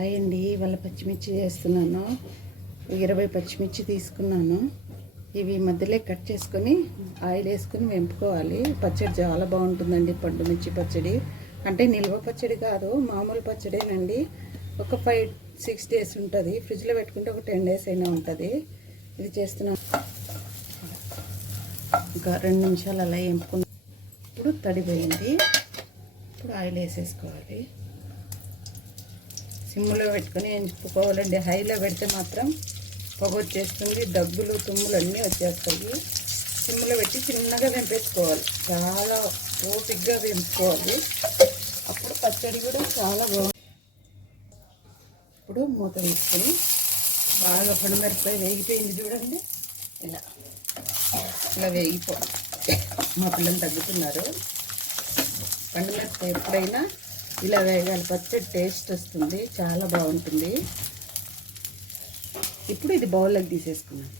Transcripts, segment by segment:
Hi అండి ఇవాళ పచ్చిమిర్చి చేస్తున్నాను. ఇరవై పచ్చిమిర్చి తీసుకున్నాను. ఇవి మధ్యలో కట్ చేసుకొని ఆయిల్ వేసుకొని వెంపుకోవాలి. పచ్చడి చాలా బాగుంటుందండి పండు మిర్చి పచ్చడి. అంటే నిల్వ పచ్చడి కాదు మామూలు పచ్చడేనండి. ఒక ఫైవ్ సిక్స్ డేస్ ఉంటుంది. ఫ్రిడ్జ్లో పెట్టుకుంటే ఒక టెన్ డేస్ అయినా ఉంటుంది. ఇది చేస్తున్నాను. ఇంకా రెండు నిమిషాలు అలా ఎంపుకున్నాను ఇప్పుడు తడిపోయింది ఇప్పుడు ఆయిల్ వేసేసుకోవాలి. సిమ్లో పెట్టుకొని ఎంచుకోవాలండి. హైలో పెడితే మాత్రం పొగ వచ్చేస్తుంది దగ్గులు తుమ్ములు అన్నీ వచ్చేస్తాయి. సిమ్లో పెట్టి చిన్నగా వెంపేసుకోవాలి చాలా ఓపిక్గా వెంపుకోవాలి అప్పుడు పచ్చడి కూడా చాలా బాగుంది ఇప్పుడు మూత వేసుకొని బాగా పండుమిరపకాయ వేగిపోయింది చూడండి. ఇలా ఇలా వేగిపో మా పిల్లలు తగ్గుతున్నారు. పండుమిరపకాయ ఎప్పుడైనా ఇలా వేయాలి పచ్చడి టేస్ట్ వస్తుంది. చాలా బాగుంటుంది. ఇప్పుడు ఇది బౌల్లోకి తీసేసుకున్నాను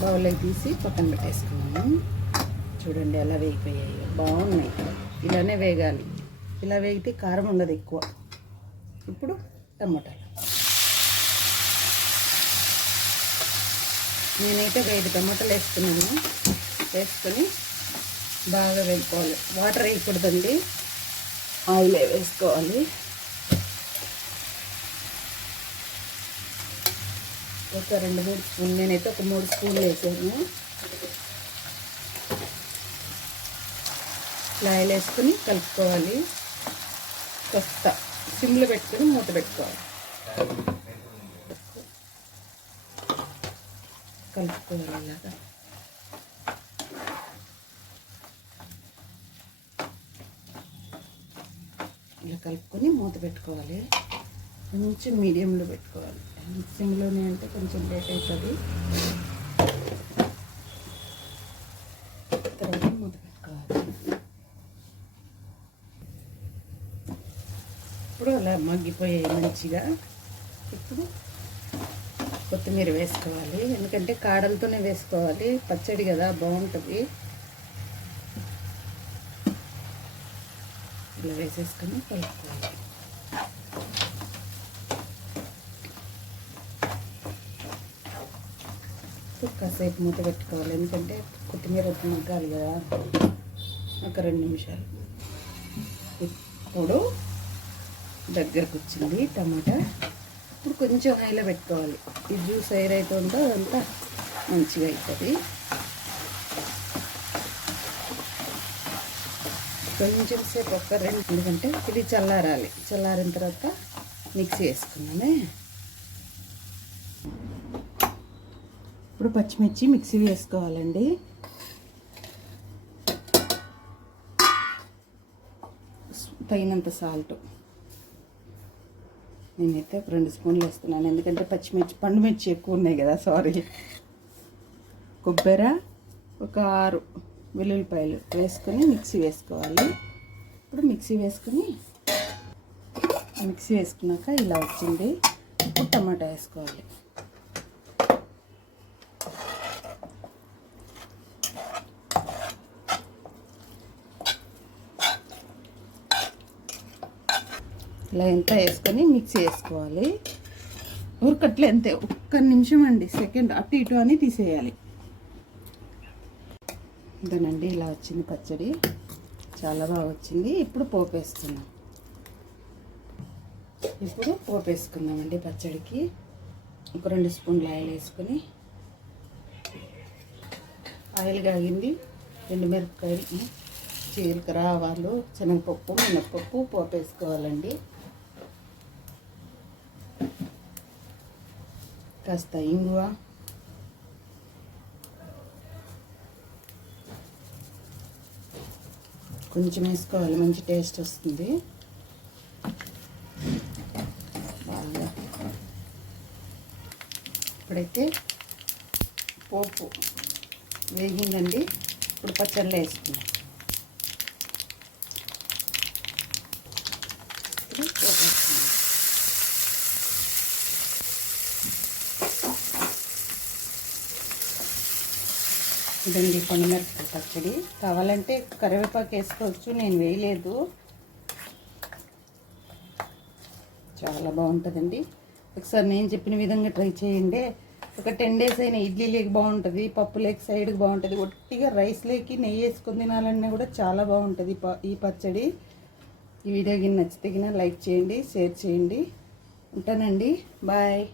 బౌల్లోకి తీసి పక్కన పెట్టేసుకున్నాను చూడండి అలా వేగిపోయాయి. బాగున్నాయి. ఇలానే వేగాలి. ఇలా వేగితే కారం ఉండదు ఎక్కువ. ఇప్పుడు టమాటాలు. నేనైతే ఒక ఐదు టమాటాలు వేసుకున్నాను. వేసుకొని బాగా వేసుకోవాలి వాటర్ వేయకూడదండి. ఆయిలే వేసుకోవాలి. ఒక రెండు మూడు స్పూన్ నేనైతే ఒక మూడు స్పూన్లు వేసాను. ఇట్లా ఆయిల్ వేసుకొని కలుపుకోవాలి. కొత్త సిమ్లో పెట్టుకొని మూత పెట్టుకోవాలి. కలుపుకోవాలి ఇలాగా. ఇలా కలుపుకొని మూత పెట్టుకోవాలి. కొంచెం మీడియంలో పెట్టుకోవాలి. మిక్సింగ్లోనే అంటే కొంచెం లేట్ అవుతుంది. తర్వాత మూత పెట్టుకోవాలి. ఇప్పుడు అలా మగ్గిపోయాయి మంచిగా ఇప్పుడు కొత్తిమీర వేసుకోవాలి. ఎందుకంటే కాడలతోనే వేసుకోవాలి. పచ్చడి కదా బాగుంటుంది. ఇట్లా వేసేసుకొని కలుపుకోవాలి. కాసేపు మూత పెట్టుకోవాలి. ఎందుకంటే కొత్తిమీర మగ్గాలి కదా. ఒక రెండు నిమిషాలు. ఇప్పుడు దగ్గరకు వచ్చింది టమాటా. ఇప్పుడు కొంచెం హైలో పెట్టుకోవాలి. ఈ జ్యూస్ ఎయిర్ ఉందో అదంతా మంచిగా అవుతుంది కొంచెం సేపు ఒక్క రెండు ఎందుకంటే ఇది చల్లారాలి. చల్లారిన తర్వాత మిక్సీ వేసుకున్నామే ఇప్పుడు పచ్చిమిర్చి మిక్సీ వేసుకోవాలండి. తగినంత సాల్ట్. నేనైతే ఒక రెండు స్పూన్లు వేస్తున్నాను. ఎందుకంటే పచ్చిమిర్చి పండు మిర్చి ఎక్కువ ఉన్నాయి కదా సారీ. కొబ్బరి ఒక ఆరు. వెల్లుల్లిపాయలు వేసుకొని మిక్సీ వేసుకోవాలి. ఇప్పుడు మిక్సీ వేసుకొని మిక్సీ వేసుకున్నాక ఇలా వచ్చింది. ఇప్పుడు టమాటా వేసుకోవాలి. ఇలా ఎంత వేసుకొని మిక్సీ వేసుకోవాలి. ఉరకట్లే అంతే ఒక్క నిమిషం అండి సెకండ్ అటు ఇటు అని తీసేయాలి. ఇదనండి ఇలా వచ్చింది పచ్చడి. చాలా బాగా వచ్చింది. ఇప్పుడు పోపేస్తున్నాం. ఇప్పుడు పోపేసుకుందామండి పచ్చడికి. ఒక రెండు స్పూన్లు ఆయిల్ వేసుకొని. ఆయిల్ కాగింది. రెండు మిరపకాయలు జీలకర్ర ఆవాలు శనగపప్పు మినప్పప్పు పోపు వేసుకోవాలండి కాస్త ఇంగువ కొంచెం వేసుకోవాలి మంచి టేస్ట్ వస్తుంది. బాగా. ఇప్పుడైతే పోపు వేగిందండి. ఇప్పుడు పచ్చళ్ళు వేసుకుందాం ఇప్పుడు పోపు వేసుకుందాం ఇదండి పండుమిరపకాయ పచ్చడి. కావాలంటే కరివేపాకు వేసుకోవచ్చు నేను వేయలేదు. చాలా బాగుంటుందండి. ఒకసారి నేను చెప్పిన విధంగా ట్రై చేయండి. ఒక టెన్ డేస్ అయినా ఇడ్లీ లేక బాగుంటుంది పప్పు లేక సైడ్కి బాగుంటుంది. ఒట్టిగా రైస్ లేకి నెయ్యి వేసుకొని తినాలన్నా కూడా చాలా బాగుంటుంది ఈ ప- ఈ పచ్చడి. ఈ వీడియో గిన్నె నచ్చితే గిన లైక్ చేయండి షేర్ చేయండి. ఉంటానండి. బాయ్.